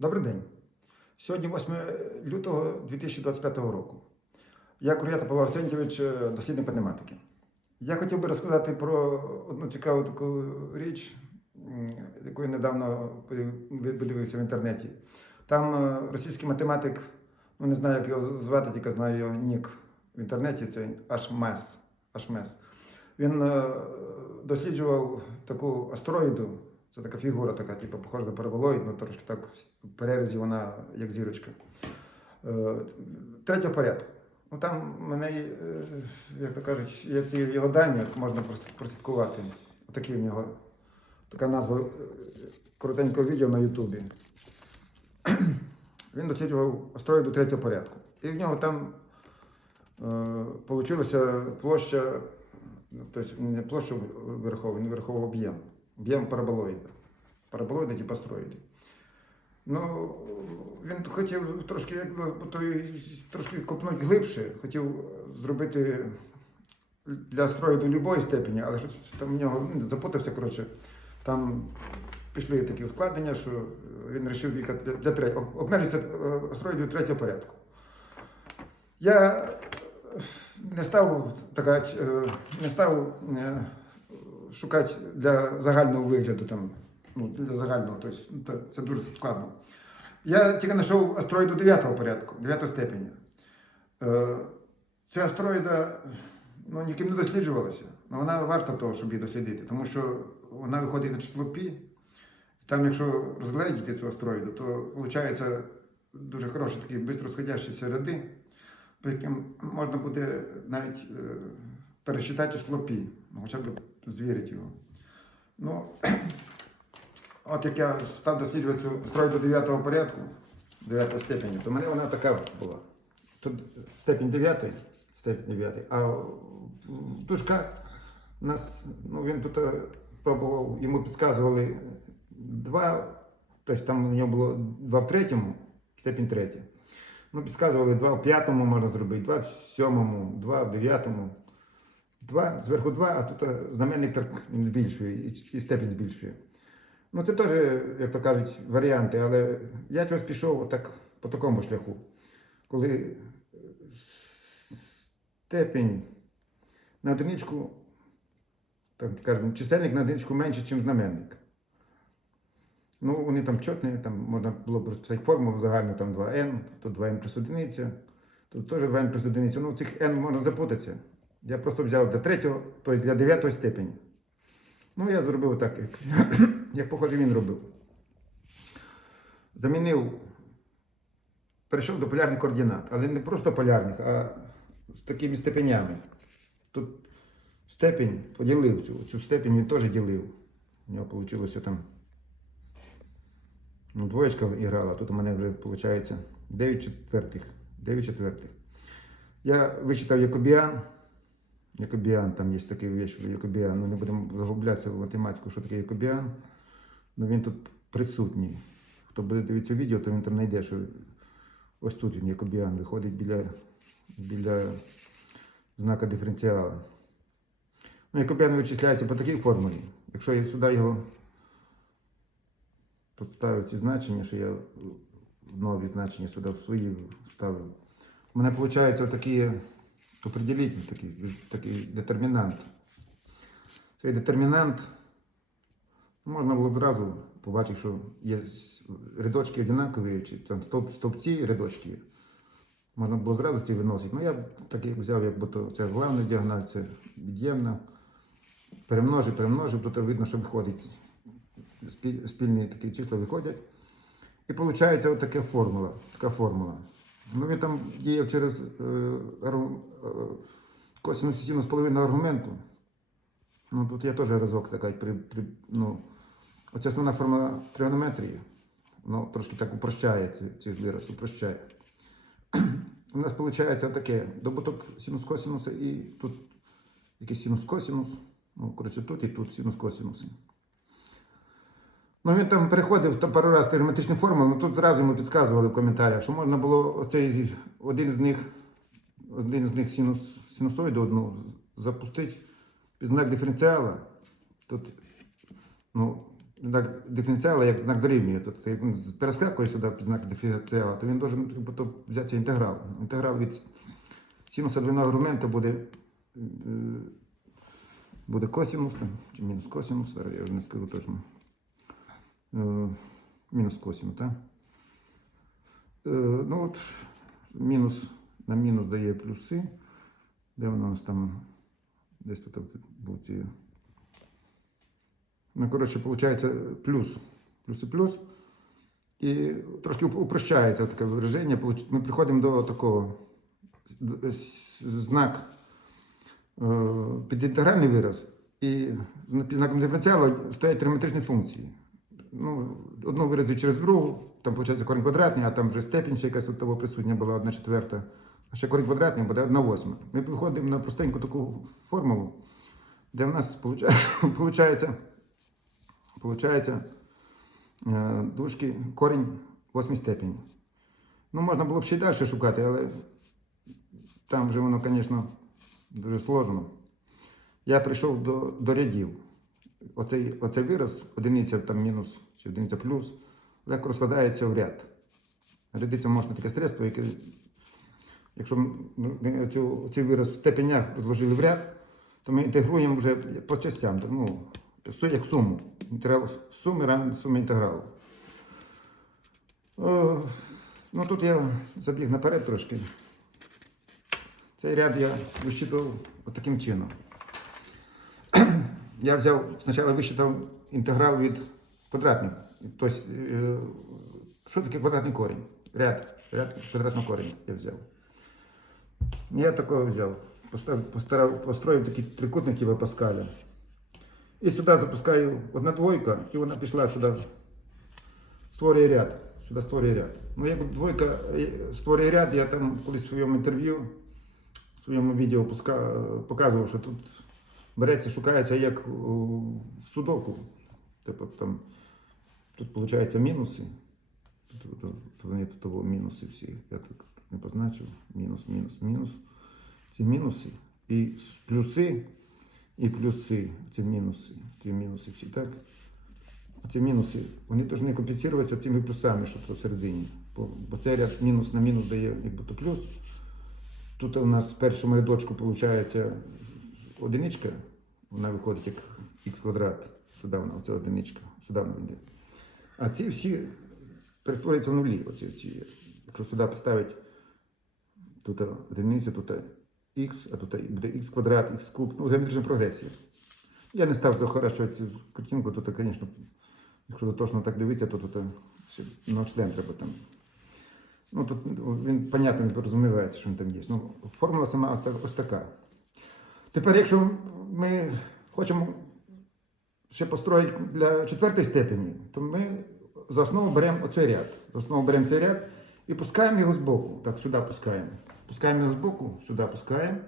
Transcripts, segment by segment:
Добрий день. Сьогодні 8 лютого 2025 року. Я Кур'ята Павло Арсентьович, е, дослідник математики. Я хотів би розказати про одну цікаву таку річ, яку я недавно подивився в інтернеті. Там е, російський математик, ну не знаю, як його звати, тільки знаю його нік в інтернеті, це Ашмес. Ашмес. Він е, досліджував таку астероїду, це така фігура, така, типу, похожа на параболоїд, ну трошки так в перерізі вона як зірочка. Е, Третього порядку. Ну там мене, е, як то кажуть, є ці його дані, можна прослідкувати. Такі в нього така назва е, коротенького відео на Ютубі. Він досліджував астероїду третього порядку. І в нього там получилася площа, ну, тобто не площа верхова, не верховий об'єм, об'єм параболоїда. Параболоїди, типу астероїди. Ну, він хотів трошки, якби, трошки копнути глибше, хотів зробити для астероїду любої степені, але щось там в нього ну, запутався, коротше. Там пішли такі ускладнення, що він вирішив для, для третього, обмежився е, третього порядку. Я не став, така, е, не став е, шукати для загального вигляду, там, ну, для загального, тобто це дуже складно. Я тільки знайшов астероїду 9 порядку, 9 степені. Е, Ця астероїда ну, ніким не досліджувалася, але вона варта того, щоб її дослідити, тому що вона виходить на число пі. Там, якщо розгледіти цю астероїду, то виходить дуже хороші такі швидко сходящі ряди, по яким можна буде навіть е, пересчитати число пі, ну, хоча б звірити його. Ну, от як я став досліджувати цю астероїду 9 порядку, 9 степені, то мене вона така була. Тут степень 9, степень 9, а в нас, ну він тут е, пробував, йому підказували два, тобто там у нього було два в третьому, степень третя. Ну, підказували два в п'ятому можна зробити, два в сьомому, два в дев'ятому. Два, зверху два, а тут е, знаменник так він збільшує і, степень збільшує. Ну, це теж, як то кажуть, варіанти, але я чогось пішов отак, по такому шляху. Коли степень на одиничку, там, скажімо, чисельник на одиничку менше, ніж знаменник. Ну, вони там чотні, там можна було б розписати формулу загальну, там 2n, тут 2n плюс одиниця, тут теж 2n плюс одиниця. Ну, цих n можна запутатися. Я просто взяв для третього, тобто для дев'ятої степені. Ну, я зробив так, як, як похоже він робив. Замінив, перейшов до полярних координат, але не просто полярних, а з такими степенями. Тут степень поділив цю, цю степень він теж ділив. У нього вийшло там. Ну, двоєчка грала, тут у мене вже виходить 9 четвертих. 9 четвертих. Я вичитав Якобіан. Якобіан, там є такий вещь, Якобіан. Ну, не будемо заглублятися в математику, що таке Якобіан. Ну, він тут присутній. Хто буде дивитися відео, то він там знайде, що ось тут він Якобіан виходить біля, біля знака диференціала. Ну, Якобіан вичисляється по такій формулі. Якщо я сюди його поставив ці значення, що я нові значення сюди в свої вставив. У мене виходить отакий определитель, такий, такий детермінант. Цей детермінант можна було одразу побачити, що є рядочки однакові, чи там стовп, стовпці рядочки. Можна було зразу ці виносити. Ну, я такий взяв, як будто це головна діагональ, це від'ємна. Перемножив, перемножив, тут видно, що виходить спільні такі числа виходять. І виходить от формула. Така формула. Ну, він там діяв через е, е, косинус і синус половину аргументу. Ну, тут є теж разок така, при, при, ну, оця основна формула тригонометрії. Ну, трошки так упрощає ці, ці звірость, упрощає. У нас виходить таке добуток синус косинуса і тут якийсь синус косинус. Ну, коротше, тут і тут синус косинус. Ну, він там переходив там пару разів тригонометричну формулу, ну тут зразу йому підказували в коментарях, що можна було оцей один з них, один з них синус, синусоїду одну запустити під знак диференціала. Тут, ну, знак диференціала як знак дорівнює. Тобто, як він перескакує сюди під знак диференціала, то він должен тобто, взяти інтеграл. Інтеграл від синуса двойного аргументу буде, е, буде косинус там, чи мінус косинус, я не скажу точно. Е, Мінус косинус, так? Е, Ну от, мінус на мінус дає плюси. Де воно у нас там? Десь тут був. Ну, коротше, виходить плюс. Плюс і плюс. І трошки упрощається таке вираження. Ми приходимо до такого знак е, підінтегральний вираз, і під знаком диференціалу стоять триметричні функції. Ну, одну виразу через другу, там виходить корінь квадратний, а там вже степінь ще якась от того присутня була одна четверта. А ще корінь квадратний буде одна восьма. Ми виходимо на простеньку таку формулу, де в нас виходить, Получається, е, дужки корінь восьмій степені. Ну, можна було б ще й далі шукати, але там вже воно, звісно, дуже сложно. Я прийшов до, до рядів. Оцей, оцей вираз, одиниця там мінус чи одиниця плюс, легко розкладається в ряд. Ряди це можна таке средство, яке, якщо ми- ми цю, цей вираз в степенях розложили в ряд, то ми інтегруємо вже по частям. Ну, як суму. Інтеграл суми равен сумі інтегралу. О, ну тут я забіг наперед трошки. Цей ряд я вищитував таким чином. Я взяв, спочатку вищитав інтеграл від квадратних. Тобто, е, що таке квадратний корінь? Ряд, ряд квадратного коріння я взяв. Я такого взяв. Постав, постарав, построїв такі трикутники в Паскаля. І сюди запускаю одна двойка, і вона пішла сюди, створює ряд. Сюди створює ряд. Ну, як двойка е, створює ряд, я там колись в своєму інтерв'ю, в своєму відео пуска- показував, що тут береться, шукається як в судоку. Типу там, тут виходить мінуси. Тут, тут, вони тут того мінуси всі. Я так не позначив. Мінус, мінус, мінус. Ці мінуси. І плюси, і плюси. Ці мінуси. Ці мінуси всі, так? Ці мінуси, вони повинні компенсуватися цими плюсами, що тут всередині. Бо, цей ряд мінус на мінус дає якби то плюс. Тут у нас в першому рядочку виходить одиничка, вона виходить як х квадрат. Сюди вона, одиничка, сюди вона. А ці всі перетворюються в нулі. Оці, оці. Якщо сюди поставити тут одиниця, тут х, а тут буде х квадрат, х куб, ну, геометрична прогресія. Я не став захарашувати цю картинку, тут, звісно, якщо точно так дивитися, то тут ще на член треба там. Ну, тут він, понятно, він що він там є. Ну, формула сама ось така. Тепер, якщо ми хочемо ще построїти для четвертої степені, то ми за основу беремо оцей ряд. За основу беремо цей ряд і пускаємо його збоку. Так, сюди пускаємо. Пускаємо його збоку, сюди пускаємо.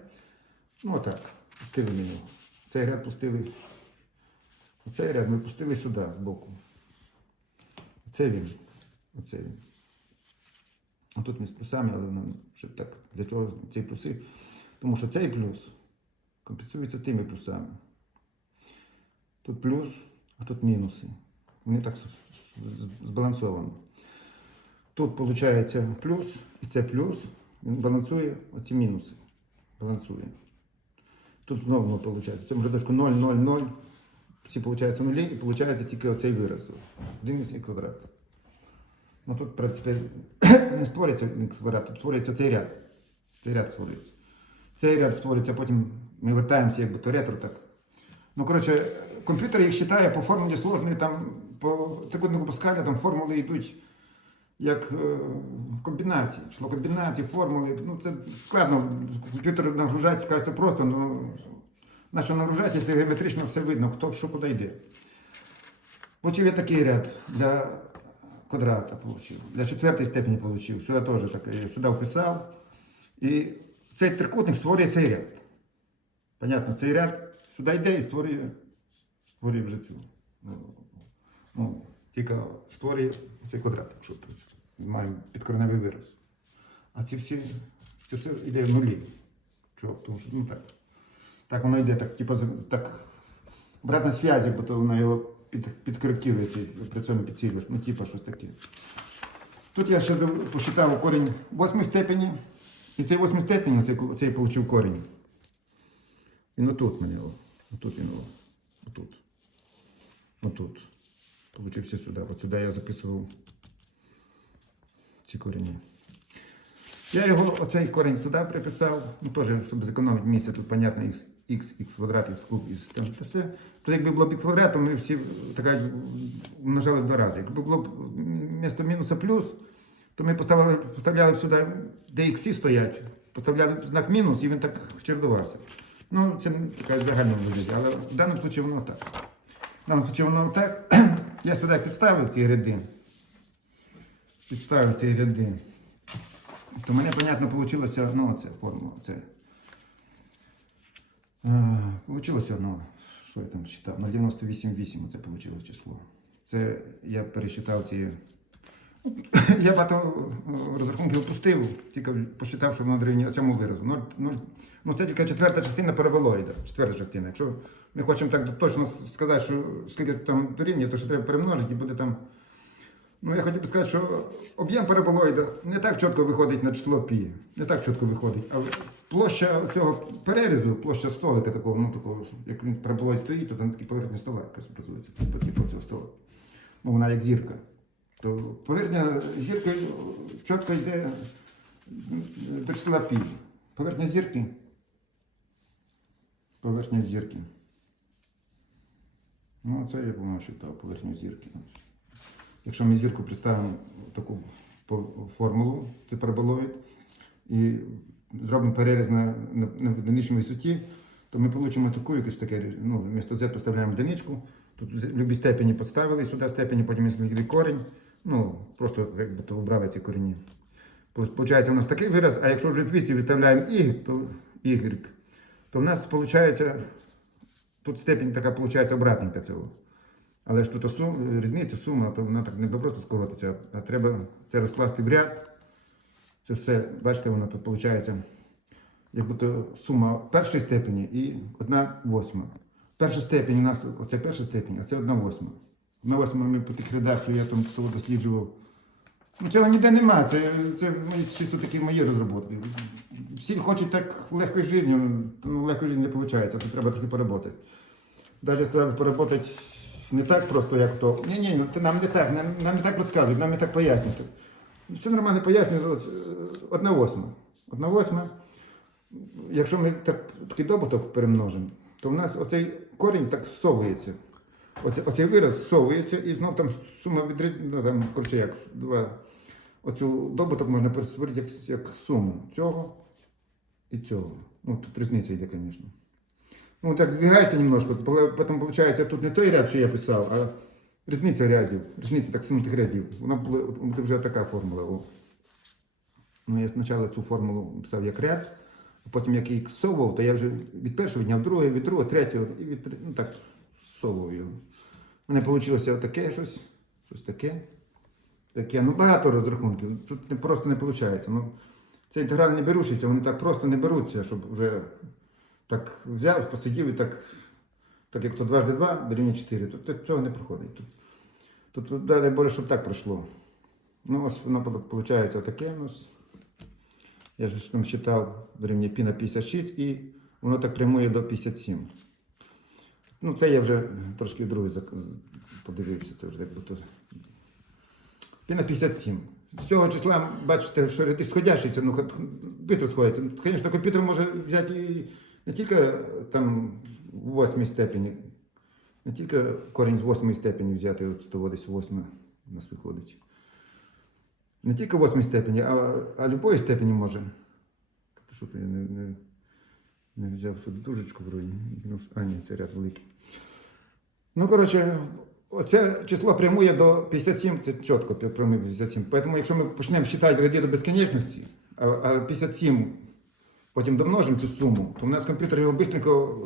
Ну, отак. Пустили ми його. Цей ряд пустили. Оцей ряд ми пустили сюди, збоку. Це він. Оце він. А тут не з плюсами, але воно щоб так. Для чого ці плюси? Тому що цей плюс компенсується тими плюсами. Тут плюс, а тут мінуси. Вони так з- з- Тут виходить плюс, і це плюс. Він балансує оці мінуси. Балансує. Тут знову виходить. В цьому рядочку 0, 0, 0. Всі виходить нулі, і виходить тільки оцей вираз. Один і квадрат. Ну тут, в принципі, не створюється квадрат, тут створюється цей ряд. Цей ряд створюється. Цей ряд створюється, потім ми вертаємося якби то ретро так. Ну, коротше, комп'ютер їх читає по формулі сложної, там по трикутнику Паскаля там формули йдуть як е, комбінації. Чло комбінації, формули. Ну, це складно. Комп'ютер нагружати, кажеться, просто, ну, на що нагружати, якщо геометрично все видно, хто що куди йде. Получив я такий ряд для квадрата получив. Для четвертої степені получив. Сюди теж таке. Сюди вписав. І цей трикутник створює цей ряд. Понятно, цей ряд сюди йде і створює, створює вже цю. Ну, ну, тільки створює цей квадрат, якщо тут маємо підкореневий вираз. А ці всі, це все йде в нулі. Чого? Тому що, ну так. Так воно йде, так, типу, так, обратна зв'язь, бо то воно його під, підкоректирує цей, при цьому підсилюєш, ну типа щось таке. Тут я ще посчитав корінь восьмої степені, і цей восьмий степені, цей, цей отримав корінь. Він отут мене, отут він, отут. Отут. Получився сюди. От сюди я записував ці корені. Я його, оцей корінь сюди приписав, ну теж, щоб зекономити місце, тут, понятно, x, x, x квадрат, x куб, і там, то все. То якби було б x квадрат, то ми всі така, умножали два рази. Якби було б вмісто мінуса плюс, то ми поставили, поставляли б сюди, де ікси стоять, поставляли знак мінус, і він так чередувався. Ну, це така загальна вигляді, але в даному випадку воно так. В даному випадку воно так. Я сюди підставив ці ряди. Підставив ці ряди. То мене, понятно, вийшло ну, це формула. Це. Е, Получилося, ну, що я там считав? 0,98,8 це вийшло число. Це я пересчитав ці. Я багато е, розрахунків опустив, тільки посчитав, що воно дорівнює цьому виразу. Ноль- ноль- ну, це тільки четверта частина параболоїда. Четверта частина. Якщо ми хочемо так точно сказати, що скільки там дорівнює, то що треба перемножити і буде там. Ну, я хотів би сказати, що об'єм параболоїда не так чітко виходить на число пі. Не так чітко виходить. А площа цього перерізу, площа столика такого, ну такого, як він параболоїд стоїть, то там такі поверхні стола якась образується, по типу цього стола. Ну, вона як зірка. То поверхня зірки чітко йде до числа пі. Поверхня зірки. Поверхня зірки. Ну, це я по-моєму считав, поверхню зірки. Якщо ми зірку представимо таку формулу, це параболоїд, і зробимо переріз на, на, висоті, то ми отримаємо таку якусь таке, ну, вмісто z поставляємо одиничку, тут в любій степені поставили, сюди степені, потім корінь, ну, просто якби то обрали ці корені. Получається у нас такий вираз, а якщо вже звідси виставляємо y, то y, то в нас виходить, тут степень така виходить обратненька цього. Але ж тут сум, різниця, сума, то вона так не просто скоротиться, а треба це розкласти в ряд. Це все, бачите, воно тут виходить, як будто сума першої степені і одна восьма. Перша степень у нас, оце перша степень, а це одна восьма. Одна восьма ми по тих що я там того досліджував. Ну, цього ніде немає, це, це чисто такі мої розробки. Всі хочуть так легкої життя, ну легкої життя не виходить, тут треба трохи поработати. Навіть треба поработати не так просто, як то. Ні, ні, ну, нам не так, нам, нам не так розказують, нам не так пояснюють. Все нормально пояснюють. ось, е, Одна восьма. Одна восьма. Якщо ми так, такий добуток перемножимо, то в нас оцей корінь так всовується. Оце, оцей вираз всовується і знов там сума відрізняє, ну, там, коротше, як два. Оцю добуток можна перестворити як, як суму цього і цього. Ну, тут різниця йде, звісно. Ну, так збігається немножко, потім виходить, тут не той ряд, що я писав, а різниця рядів, різниця так сунутих рядів. Вона була вже така формула. О. Ну, я спочатку цю формулу писав як ряд, а потім як її совував, то я вже від першого відняв другого, від другого, третього, і від ну так совував його. У мене вийшло таке щось, щось таке. Таке, ну багато розрахунків. Тут просто не виходить. Ну, це інтеграли не берушиться, вони так просто не беруться, щоб вже так взяв, посидів і так, так як то дважди два дорівнює 4, то цього не проходить. Тут, тут, тут дай Боже, щоб так пройшло. Ну, ось воно виходить отаке у. Я ж там считав дорівнює пі на 56 і воно так прямує до 57. Ну, це я вже трошки другий подивився, це вже як. Пі на 57. З цього числа бачите, що ряди сходящіся, ну швидко сходяться. Ну, Звісно, комп'ютер може взяти і не тільки там в восьмій степені, не тільки корінь з восьмої степені взяти, от того десь восьма у нас виходить. Не тільки восьмій степені, а, а любої степені може. Тобто, що не, не, не взяв сюди дужечку вроді. А, ні, це ряд великий. Ну, коротше, оце число прямує до 57, це чітко прямує до 57. Тому якщо ми почнемо вважати ряди до безконечності, а, а 57 потім домножимо цю суму, то в нас комп'ютер його швидко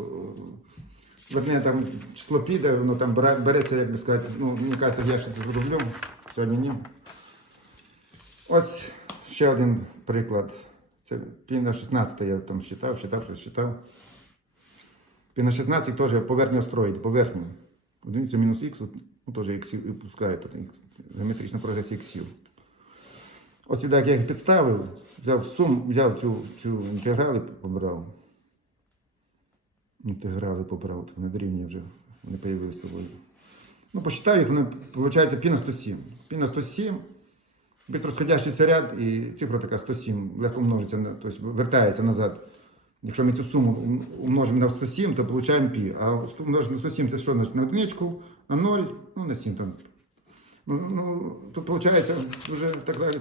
верне там число піде, воно там береться, як би сказати, ну, мені кажеться, я ще це зроблю, сьогодні ні. Ось ще один приклад. Це піна 16 я там считав, считав, що считав. Піна 16 теж поверхню строїть, поверхню. Одиниця мінус х, ну, теж х пускає тут геометрична прогресія х. Ось сюди, як я їх підставив, взяв сум, взяв цю, цю інтеграл і побрав. Інтеграли побрав, вони дорівнює вже, вони появилися з тобою. Ну, посчитав їх, вони, виходить, пі на 107. Пі на 107, бистросходящийся ряд, і цифра така 107 легко множиться, тобто вертається назад. Якщо ми цю суму умножимо на 107, то отримаємо пі. А умножити на 107 це що? На одиничку, на 0, ну на 7 там. Ну, ну то виходить дуже так далі.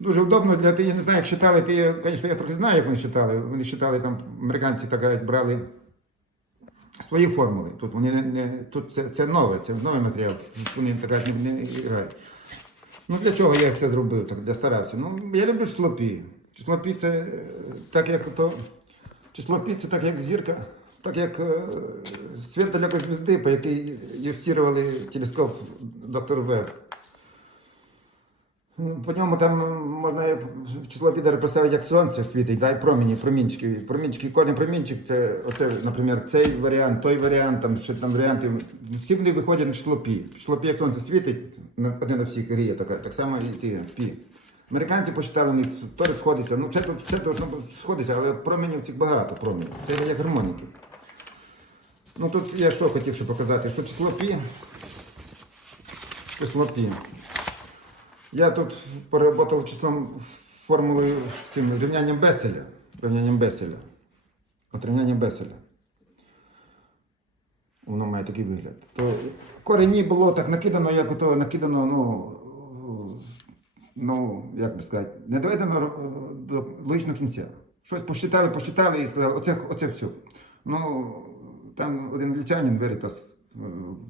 Дуже удобно для ти, я не знаю, як читали, ти, звісно, я трохи знаю, як вони читали. Вони читали там, американці так брали свої формули. Тут вони не, не тут це, це нове, це новий матеріал. Вони так не, не грають. Ну для чого я це зробив, так, для старався? Ну, я люблю число пі. Це е, так як то. Число пі це так як зірка, так як е, світ далекої звізди, по якій юстірували телескоп доктор Веб. По ньому там можна число піде представити, як сонце світить, да, і промені, промінчики. Промінчики, кожен промінчик, це, оце, наприклад, цей варіант, той варіант, там ще там варіанти. Всі вони виходять на число пі. Число пі, як сонце світить, один на всіх гріє, така, так само і ти, пі. Американці них теж сходиться. Ну, тут все должно сходиться, але променів цих багато променів. Це як гармоніки. Ну тут я що хотів ще показати, що число пі. Число пі. Я тут поработав числом формулою з цим рівнянням Беселя. Рівнянням Беселя. От рівняння Беселя. Воно має такий вигляд. То корені було так накидано, як ото накидано, ну, ну, як би сказати, не доведено е, до логічного кінця. Щось посчитали, посчитали і сказали, оце, оце все. Ну, там один лічанин Веритас е,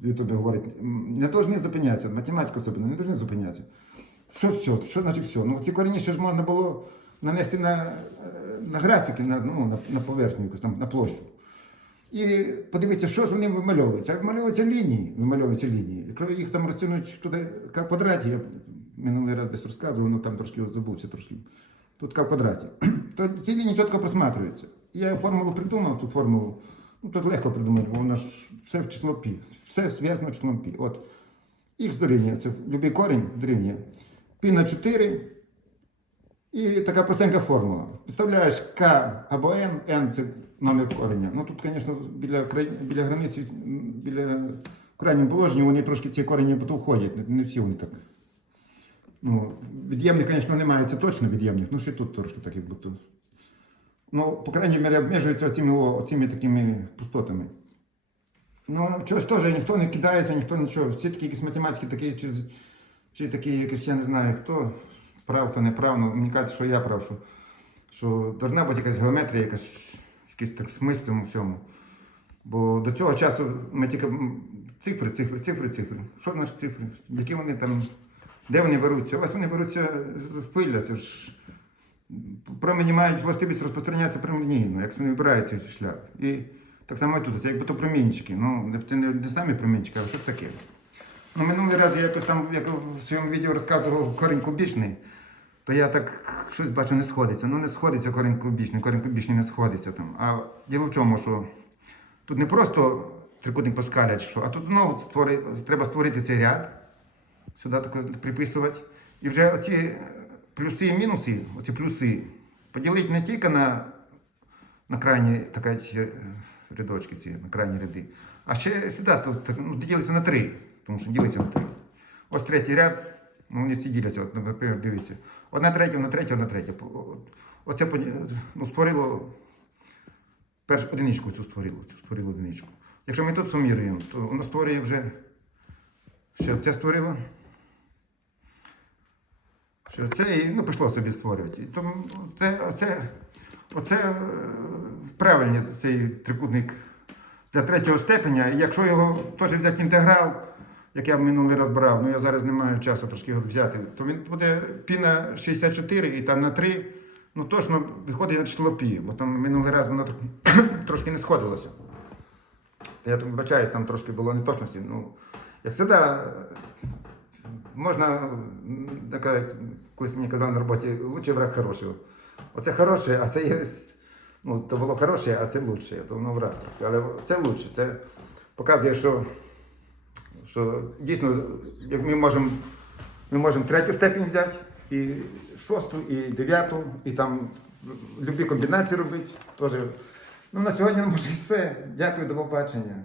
в Ютубі говорить, не повинні зупинятися, математика особливо, не повинні зупинятися. Що все? Що значить все? Ну ці корені ще ж можна було нанести на, на графіки, на, ну, на, на поверхню якусь там, на площу. І подивитися, що ж вони вимальовують. Це вимальовуються лінії, вимальовуються лінії. Якщо їх там розтягнуть туди в квадраті, я минулий раз десь розказував, ну там трошки забувся трошки. Тут в квадраті, то ці лінії чітко просматриваються. Я формулу придумав, цю формулу. Ну тут легко придумати, бо вона ж все в число пі. Все зв'язано числом пі. От. Х дорівнює, це любий корінь дорівнює. Пі на 4 і така простенька формула. Представляєш К або N, N це номер кореня. Ну тут, звісно, біля, біля границі, біля в крайньому положенні вони трошки ці корені входять, не- всі вони так. Ну, від'ємних, звісно, немає, це точно від'ємних, ну ще тут трошки так, як будто. Ну, по крайній мірі, обмежується оцими, оцими такими пустотами. Ну, чогось теж ніхто не кидається, ніхто нічого. Всі такі якісь математики, такі, чи, чи такі якісь, я не знаю, хто прав, хто не прав. Ну, мені кажуть, що я прав, що, що должна бути якась геометрія, якась, якийсь так смисл цьому всьому. Бо до цього часу ми тільки цифри, цифри, цифри, цифри. Що значить цифри? Які вони там, де вони беруться? Ось вони беруться з пилля, це ж промені мають властивість розпространятися прямолінійно, як вони вибирають цей шлях. І так само і тут, це якби то промінчики. Ну, це не, не самі промінчики, а що таке. Ну, минулий раз я якось там як в своєму відео розказував корінь кубічний, то я так щось бачу, не сходиться. Ну, не сходиться корінь кубічний, корінь кубічний не сходиться там. А діло в чому, що тут не просто трикутник Паскаля, чи що, а тут знову створи, треба створити цей ряд, сюди тако приписувати. І вже оці плюси і мінуси, оці плюси, поділити не тільки на, на крайні така, е, рядочки, ці, на крайні ряди, а ще сюди тут, ну, ділиться на три, тому що ділиться на три. Ось третій ряд, ну вони всі діляться, от, наприклад, дивіться. Одна третя, одна третя, одна третя. Оце ну, створило першу одиничку цю створило, цю створило одиничку. Якщо ми тут суміруємо, то воно створює вже ще це створило. Що це і ну, пішло собі створювати. Тому це, оце, оце е, правильний цей трикутник для третього степеня. І якщо його теж взяти інтеграл, як я минулий раз брав, ну я зараз не маю часу трошки взяти, то він буде пі на 64 і там на 3, ну точно виходить на число пі, бо там минулий раз воно трошки не сходилося. Я тут вибачаюсь, там трошки було неточності. Ну, як завжди, можна, така, колись мені казали на роботі, лучший враг хорошого. Оце хороше, а це є. Ну, то було хороше, а це лучше, то воно враг. Але це лучше. Це показує, що, що дійсно як ми можемо ми можемо третю степінь взяти, і шосту, і дев'яту, і там любі комбінації робити. Теж. Ну, на сьогодні може все. Дякую, до побачення.